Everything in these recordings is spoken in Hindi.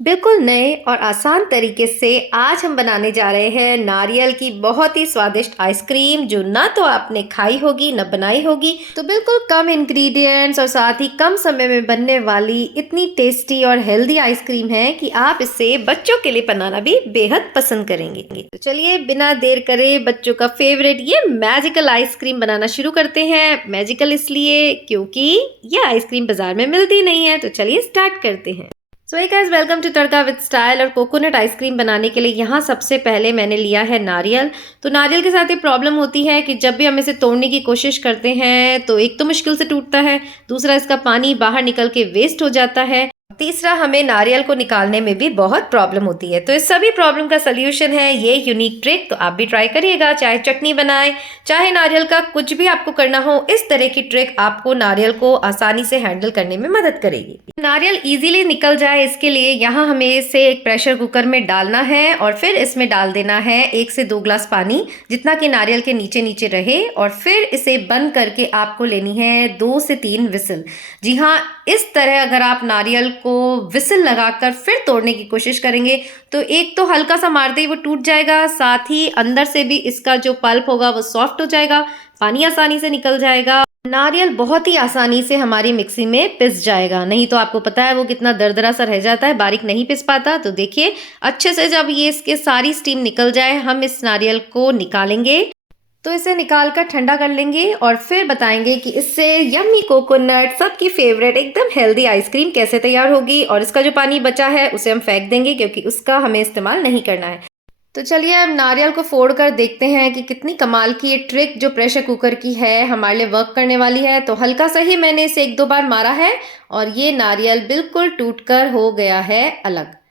बिल्कुल नए और आसान तरीके से आज हम बनाने जा रहे हैं नारियल की बहुत ही स्वादिष्ट आइसक्रीम, जो ना तो आपने खाई होगी ना बनाई होगी। तो बिल्कुल कम इंग्रेडिएंट्स और साथ ही कम समय में बनने वाली इतनी टेस्टी और हेल्दी आइसक्रीम है कि आप इसे बच्चों के लिए बनाना भी बेहद पसंद करेंगे। तो चलिए बिना देर करे बच्चों का फेवरेट ये मैजिकल आइसक्रीम बनाना शुरू करते हैं। मैजिकल इसलिए क्योंकि ये आइसक्रीम बाजार में मिलती नहीं है। तो चलिए स्टार्ट करते हैं। So hey guys, welcome to tadka with style. और कोकोनट आइसक्रीम बनाने के लिए यहाँ सबसे पहले मैंने लिया है नारियल। तो नारियल के साथ ये प्रॉब्लम होती है कि जब भी हम इसे तोड़ने की कोशिश करते हैं तो एक तो मुश्किल से टूटता है, दूसरा इसका पानी बाहर निकल के वेस्ट हो जाता है, तीसरा हमें नारियल को निकालने में भी बहुत प्रॉब्लम होती है। तो इस सभी प्रॉब्लम का सलूशन है ये यूनिक ट्रिक। तो आप भी ट्राई करिएगा, चाहे चटनी बनाए चाहे नारियल का कुछ भी आपको करना हो, इस तरह की ट्रिक आपको नारियल को आसानी से हैंडल करने में मदद करेगी। नारियल इजीली निकल जाए इसके लिए यहाँ हमें इसे एक प्रेशर कुकर में डालना है और फिर इसमें डाल देना है 1 से 2 ग्लास पानी, जितना कि नारियल के नीचे नीचे रहे। और फिर इसे बंद करके आपको लेनी है 2 से 3 विसल। जी हाँ, इस तरह अगर आप नारियल को विसल लगाकर फिर तोड़ने की कोशिश करेंगे तो एक तो हल्का सा मारते ही वो टूट जाएगा, साथ ही अंदर से भी इसका जो पल्प होगा वो सॉफ्ट हो जाएगा, पानी आसानी से निकल जाएगा, नारियल बहुत ही आसानी से हमारी मिक्सी में पिस जाएगा। नहीं तो आपको पता है वो कितना दरदरा सा रह जाता है, बारीक नहीं पिस पाता। तो देखिए अच्छे से जब ये इसके सारी स्टीम निकल जाए हम इस नारियल को निकालेंगे। तो इसे निकाल कर ठंडा कर लेंगे और फिर बताएंगे कि इससे यम्मी कोकोनट सबकी फेवरेट एकदम हेल्दी आइसक्रीम कैसे तैयार होगी। और इसका जो पानी बचा है उसे हम फेंक देंगे क्योंकि उसका हमें इस्तेमाल नहीं करना है। तो चलिए अब नारियल को फोड़ कर देखते हैं कि कितनी कमाल की ये ट्रिक जो प्रेशर कुकर की है हमारे लिए वर्क करने वाली है। तो हल्का सा ही मैंने इसे 1-2 बार मारा है और ये नारियल बिल्कुल टूटकर हो गया है अलग।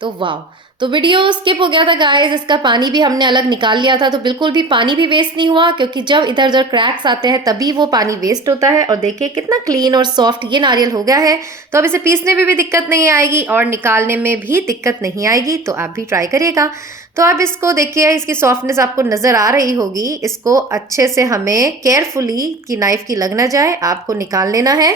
तो वाह, तो वीडियो स्किप हो गया था गाइस, इसका पानी भी हमने अलग निकाल लिया था। तो बिल्कुल भी पानी भी वेस्ट नहीं हुआ क्योंकि जब इधर उधर क्रैक्स आते हैं तभी वो पानी वेस्ट होता है। और देखिए कितना क्लीन और सॉफ्ट ये नारियल हो गया है। तो अब इसे पीसने में भी दिक्कत नहीं आएगी और निकालने में भी दिक्कत नहीं आएगी। तो आप भी ट्राई करिएगा। तो अब इसको देखिए, इसकी सॉफ्टनेस आपको नज़र आ रही होगी। इसको अच्छे से हमें केयरफुली कि नाइफ की लग ना जाए आपको निकाल लेना है।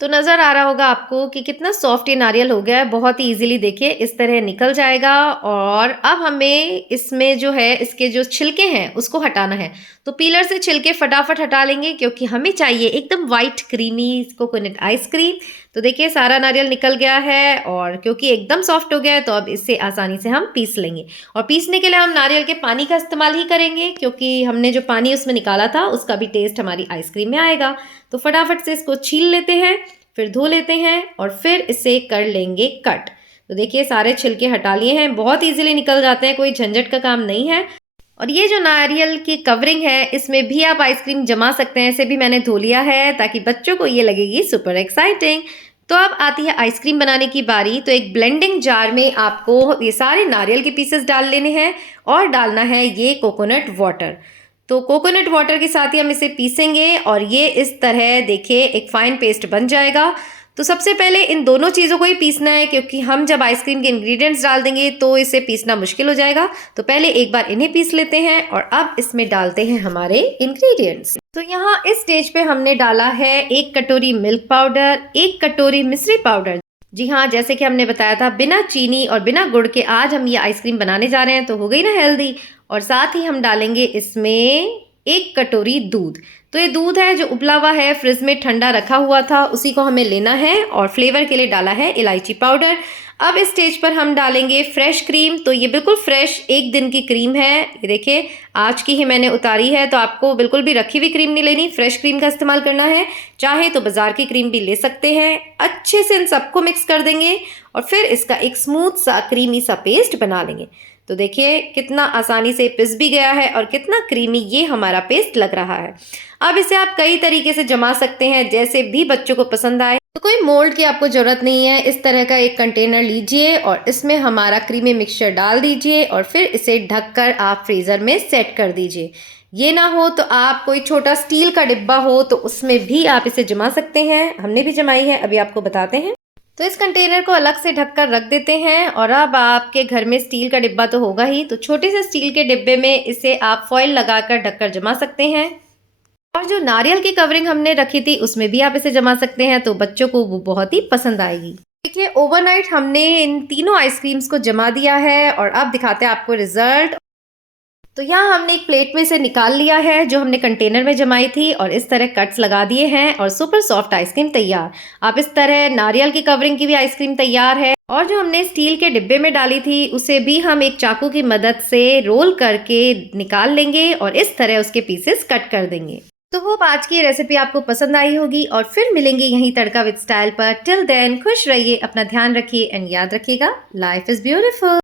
तो नज़र आ रहा होगा आपको कि कितना सॉफ्ट ये नारियल हो गया है, बहुत ही इजीली देखिए इस तरह निकल जाएगा। और अब हमें इसमें जो है इसके जो छिलके हैं उसको हटाना है। तो पीलर से छिलके फटाफट हटा लेंगे क्योंकि हमें चाहिए एकदम वाइट क्रीमी कोकोनट आइसक्रीम। तो देखिए सारा नारियल निकल गया है और क्योंकि एकदम सॉफ्ट हो गया है तो अब इसे आसानी से हम पीस लेंगे। और पीसने के लिए हम नारियल के पानी का इस्तेमाल ही करेंगे क्योंकि हमने जो पानी उसमें निकाला था उसका भी टेस्ट हमारी आइसक्रीम में आएगा। तो फटाफट से इसको छील लेते हैं, फिर धो लेते हैं और फिर इसे कर लेंगे कट। तो देखिए सारे छिलके हटा लिए हैं, बहुत इजीली निकल जाते हैं, कोई झंझट का काम नहीं है। और ये जो नारियल की कवरिंग है इसमें भी आप आइसक्रीम जमा सकते हैं, इसे भी मैंने धो लिया है ताकि बच्चों को ये लगेगी सुपर एक्साइटिंग। तो अब आती है आइसक्रीम बनाने की बारी। तो एक ब्लेंडिंग जार में आपको ये सारे नारियल के पीसेस डाल लेने हैं और डालना है ये कोकोनट वाटर। तो कोकोनट वाटर के साथ ही हम इसे पीसेंगे और ये इस तरह देखिए एक फाइन पेस्ट बन जाएगा। तो सबसे पहले इन दोनों चीज़ों को ही पीसना है क्योंकि हम जब आइसक्रीम के इंग्रेडिएंट्स डाल देंगे तो इसे पीसना मुश्किल हो जाएगा। तो पहले एक बार इन्हें पीस लेते हैं और अब इसमें डालते हैं हमारे इंग्रेडिएंट्स। तो यहाँ इस स्टेज पे हमने डाला है 1 कटोरी मिल्क पाउडर, 1 कटोरी मिश्री पाउडर। जी हाँ, जैसे कि हमने बताया था बिना चीनी और बिना गुड़ के आज हम ये आइसक्रीम बनाने जा रहे हैं, तो हो गई ना हेल्दी। और साथ ही हम डालेंगे इसमें 1 कटोरी दूध। तो ये दूध है जो उबला हुआ है, फ्रिज में ठंडा रखा हुआ था, उसी को हमें लेना है। और फ्लेवर के लिए डाला है इलायची पाउडर। अब इस स्टेज पर हम डालेंगे फ्रेश क्रीम। तो ये बिल्कुल फ्रेश 1 दिन की क्रीम है, ये देखिए आज की ही मैंने उतारी है। तो आपको बिल्कुल भी रखी हुई क्रीम नहीं लेनी, फ्रेश क्रीम का इस्तेमाल करना है। चाहे तो बाजार की क्रीम भी ले सकते हैं। अच्छे से इन सबको मिक्स कर देंगे और फिर इसका एक स्मूथ सा क्रीमी सा पेस्ट बना लेंगे। तो देखिए कितना आसानी से पिस भी गया है और कितना क्रीमी ये हमारा पेस्ट लग रहा है। अब इसे आप कई तरीके से जमा सकते हैं, जैसे भी बच्चों को पसंद आए। तो कोई मोल्ड की आपको ज़रूरत नहीं है, इस तरह का एक कंटेनर लीजिए और इसमें हमारा क्रीमी मिक्सचर डाल दीजिए और फिर इसे ढककर आप फ्रीज़र में सेट कर दीजिए। ये ना हो तो आप कोई छोटा स्टील का डिब्बा हो तो उसमें भी आप इसे जमा सकते हैं, हमने भी जमाई है, अभी आपको बताते हैं। तो इस कंटेनर को अलग से ढककर रख देते हैं। और अब आपके घर में स्टील का डिब्बा तो होगा ही, तो छोटे से स्टील के डिब्बे में इसे आप फॉइल लगाकर ढककर जमा सकते हैं। और जो नारियल की कवरिंग हमने रखी थी उसमें भी आप इसे जमा सकते हैं, तो बच्चों को वो बहुत ही पसंद आएगी। देखिए ओवरनाइट हमने इन तीनों आइसक्रीम्स को जमा दिया है और अब दिखाते हैं आपको रिजल्ट। तो यहाँ हमने एक प्लेट में से निकाल लिया है जो हमने कंटेनर में जमाई थी और इस तरह कट्स लगा दिए हैं और सुपर सॉफ्ट आइसक्रीम तैयार। आप इस तरह नारियल की कवरिंग की भी आइसक्रीम तैयार है और जो हमने स्टील के डिब्बे में डाली थी उसे भी हम एक चाकू की मदद से रोल करके निकाल लेंगे और इस तरह उसके पीसेस कट कर देंगे। तो होप आज की रेसिपी आपको पसंद आई होगी और फिर मिलेंगे यहीं तड़का विद स्टाइल पर। टिल देन खुश रहिए, अपना ध्यान रखिए एंड याद रखिएगा लाइफ इज ब्यूटीफुल।